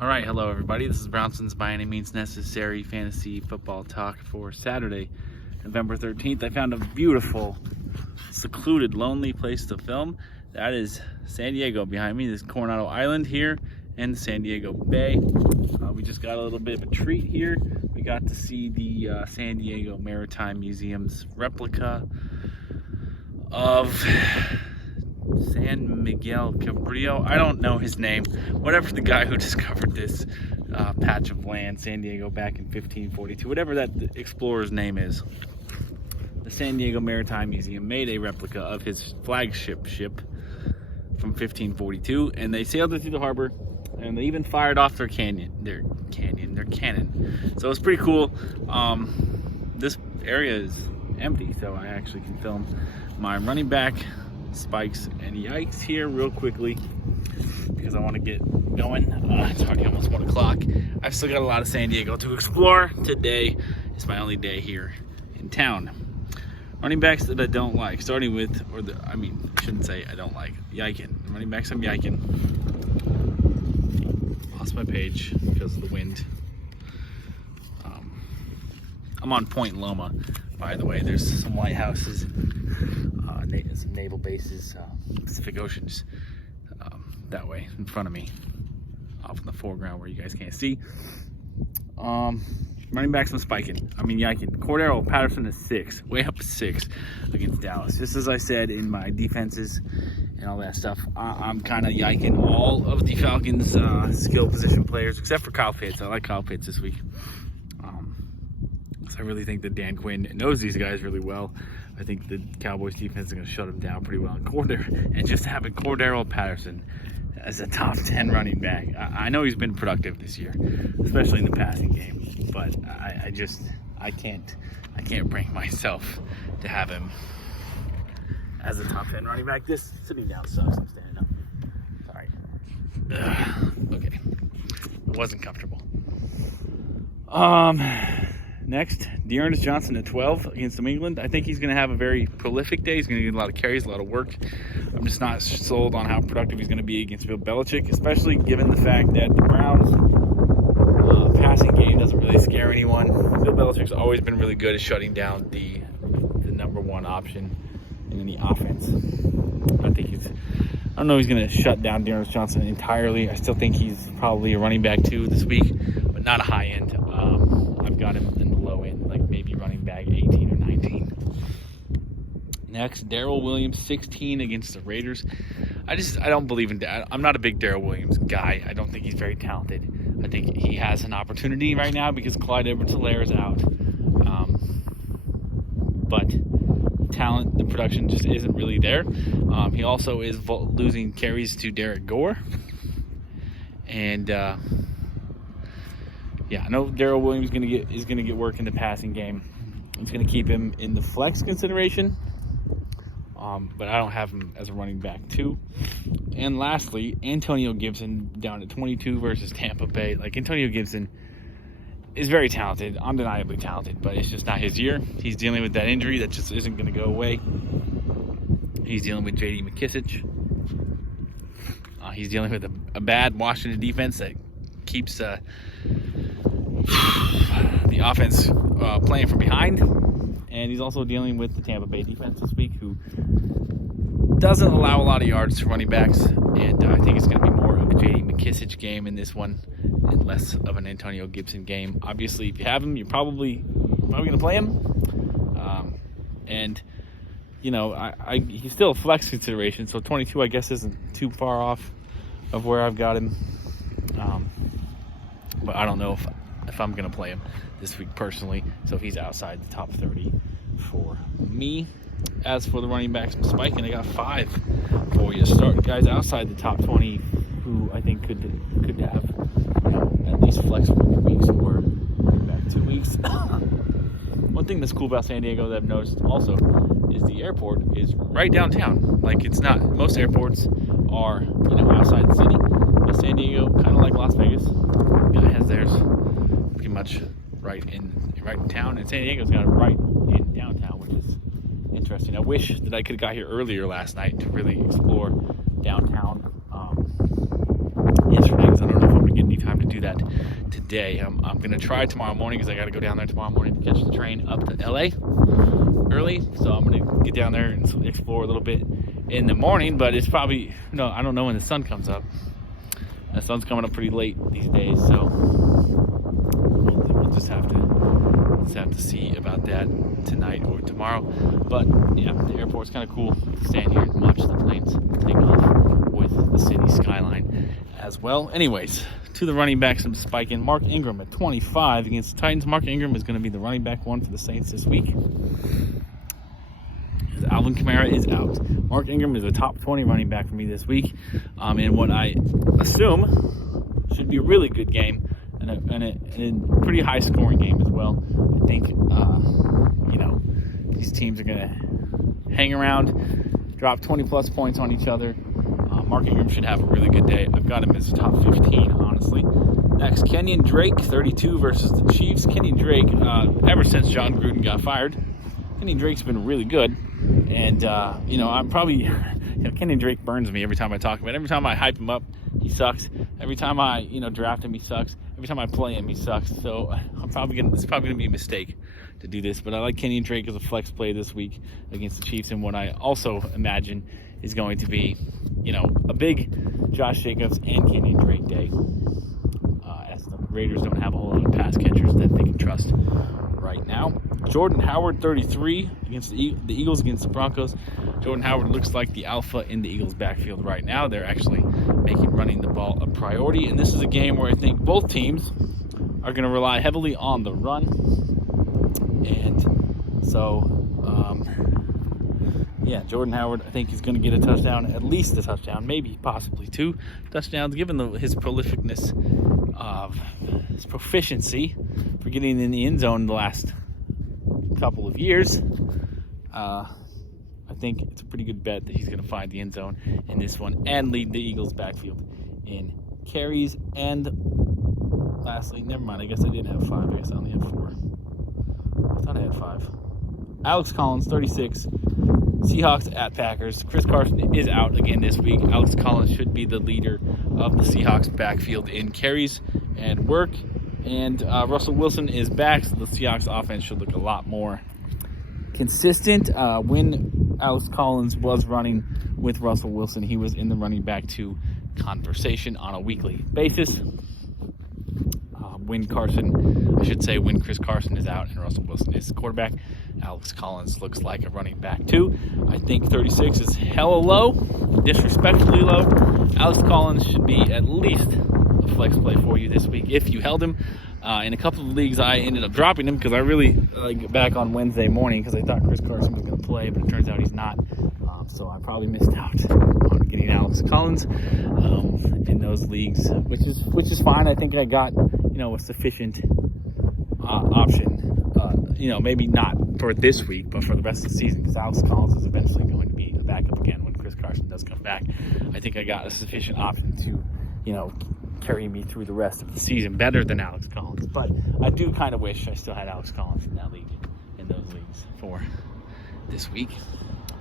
All right, hello everybody. This is Brownson's By Any Means Necessary Fantasy Football Talk for Saturday, November 13th. I found a beautiful, secluded, lonely place to film. That is San Diego behind me. This is Coronado Island here and San Diego Bay. We just got a little bit of a treat here. We got to see the San Diego Maritime Museum's replica of San Miguel Cabrillo. I don't know his name. Whatever the guy who discovered this patch of land, San Diego, back in 1542, whatever that explorer's name is. The San Diego Maritime Museum made a replica of his flagship ship from 1542, and they sailed it through the harbor, and they even fired off their cannon. So it's pretty cool. This area is empty, so I actually can film my running back, Spikes, and Yikes here real quickly because I want to get going. It's already almost 1 o'clock. I've still got a lot of San Diego to explore. Today is my only day here in town. Running backs that I don't like, starting with, I shouldn't say I don't like, Yikin. Running backs I'm Yikin. Lost my page because of the wind. I'm on Point Loma, by the way. There's some lighthouses, some naval bases, Pacific Oceans, that way in front of me, off in the foreground where you guys can't see. Running backs I'm spiking. Yikin. Cordero Patterson is 6, way up to 6 against Dallas. Just as I said in my defenses and all that stuff, I'm kind of yiking all of the Falcons' skill position players, except for Kyle Pitts. I like Kyle Pitts this week. I really think that Dan Quinn knows these guys really well. I think the Cowboys defense is going to shut them down pretty well. And just having Cordero Patterson as a top 10 running back, I know he's been productive this year, especially in the passing game. But I can't bring myself to have him as a top 10 running back. This sitting down sucks. I'm standing up. Sorry. Okay. It wasn't comfortable. Next, Dearness Johnson at 12 against New England. I think he's going to have a very prolific day. He's going to get a lot of carries, a lot of work. I'm just not sold on how productive he's going to be against Bill Belichick, especially given the fact that the Browns' passing game doesn't really scare anyone. Bill Belichick's always been really good at shutting down the number one option in any offense. I don't know if he's going to shut down Dearness Johnson entirely. I still think he's probably a running back 2 this week, but not a high end. I've got him in the low end, like maybe running back 18 or 19. Next, Darrell Williams, 16 against the Raiders. I don't believe in that. I'm not a big Darrell Williams guy. I don't think he's very talented. I think he has an opportunity right now because Clyde Edwards-Helaire is out. But talent, the production just isn't really there. He also is losing carries to Derek Gore. And I know Darrell Williams is gonna get work in the passing game. It's gonna keep him in the flex consideration, but I don't have him as a running back 2. And lastly, Antonio Gibson down at 22 versus Tampa Bay. Antonio Gibson is very talented, undeniably talented, but it's just not his year. He's dealing with that injury that just isn't gonna go away. He's dealing with J.D. McKissic. He's dealing with a bad Washington defense that keeps the offense playing from behind, and he's also dealing with the Tampa Bay defense this week, who doesn't allow a lot of yards to running backs, and I think it's going to be more of a J.D. McKissic game in this one and less of an Antonio Gibson game. Obviously, if you have him, you're probably going to play him, and he's still a flex consideration, so 22 I guess isn't too far off of where I've got him. But I don't know if I'm going to play him this week personally. So he's outside the top 30 for me. As for the running backs, I'm spiking. I got 5 for you. Start guys outside the top 20 who I think could have at least flex for 3 weeks or running back 2 weeks. One thing that's cool about San Diego that I've noticed also is the airport is right downtown. It's not, most airports are outside the city. But San Diego, kind of like Las Vegas, has theirs pretty much right in town, and San Diego's got it right in downtown, which is interesting. I wish that I could have got here earlier last night to really explore downtown yesterday, because I don't know if I'm going to get any time to do day. I'm going to try tomorrow morning because I got to go down there tomorrow morning to catch the train up to LA early. So I'm going to get down there and explore a little bit in the morning, but it's probably, I don't know when the sun comes up. The sun's coming up pretty late these days, so we'll just have to see about that tonight or tomorrow. But yeah, the airport's kind of cool to stand here and watch the planes take off with the city skyline as well. Anyways, to the running backs, I'm spiking. Mark Ingram at 25 against the Titans. Mark Ingram is going to be the running back one for the Saints this week. Alvin Kamara is out. Mark Ingram is a top 20 running back for me this week, in what I assume should be a really good game and a pretty high scoring game as well. I think these teams are gonna hang around, drop 20 plus points on each other. Mark Ingram should have a really good day. I've got him as top 15, honestly. Next, Kenyon Drake, 32 versus the Chiefs. Kenyon Drake, ever since John Gruden got fired, Kenyon Drake's been really good. And, I'm probably, Kenyon Drake burns me every time I talk about it. Every time I hype him up, he sucks. Every time I, draft him, he sucks. Every time I play him, he sucks. So it's probably going to be a mistake to do this. But I like Kenyon Drake as a flex play this week against the Chiefs, and what I also imagine is going to be, a big Josh Jacobs and Kenyon Drake day. As the Raiders don't have a whole lot of pass catchers that they can trust right now. Jordan Howard, 33 against the Eagles against the Broncos. Jordan Howard looks like the alpha in the Eagles backfield right now. They're actually making running the ball a priority, and this is a game where I think both teams are going to rely heavily on the run. And so Jordan Howard, I think, is going to get a touchdown, at least a touchdown, maybe possibly 2 touchdowns, given his prolificness of his proficiency for getting in the end zone the last couple of years. I think it's a pretty good bet that he's going to find the end zone in this one and lead the Eagles backfield in carries. And lastly, never mind, I guess I didn't have 5. I guess I only had 4. I thought I had 5. Alex Collins, 36. Seahawks at Packers. Chris Carson is out again this week. Alex Collins should be the leader of the Seahawks backfield in carries and work. And Russell Wilson is back, so the Seahawks offense should look a lot more consistent. When Alex Collins was running with Russell Wilson, he was in the running back 2 conversation on a weekly basis. When Chris Carson is out and Russell Wilson is the quarterback, Alex Collins looks like a running back 2. I think 36 is hella low, disrespectfully low. Alex Collins should be at least a flex play for you this week if you held him. In a couple of leagues, I ended up dropping him because I really back on Wednesday morning because I thought Chris Carson was going to play, but it turns out he's not. So I probably missed out on getting Alex Collins in those leagues, which is fine. I think I got a sufficient option. Maybe not for this week, but for the rest of the season, because Alex Collins is eventually going to be a backup again when Chris Carson does come back. I think I got a sufficient option to, carry me through the rest of the season better than Alex Collins. But I do kind of wish I still had Alex Collins in that league, in those leagues for this week.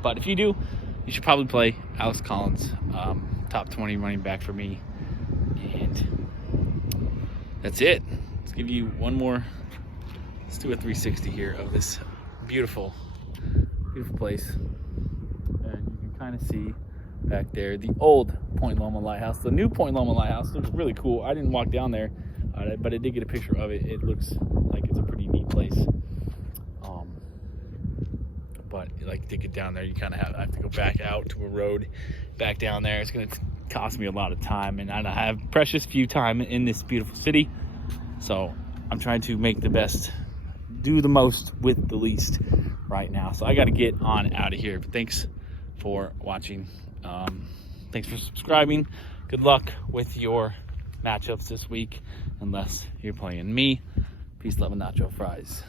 But if you do, you should probably play Alex Collins, top 20 running back for me. And that's it. Let's give you one more. Let's do a 360 here of this beautiful, beautiful place. And you can kind of see back there the old Point Loma Lighthouse. The new Point Loma Lighthouse looks really cool. I didn't walk down there, but I did get a picture of it. It looks like it's a pretty neat place. But to get down there, you kind of have to go back out to a road back down there. It's going to cost me a lot of time, and I have precious few time in this beautiful city. So I'm trying to make the best, do the most with the least right now. So I got to get on out of here. But thanks for watching. Thanks for subscribing. Good luck with your matchups this week, unless you're playing me. Peace, love, and nacho fries.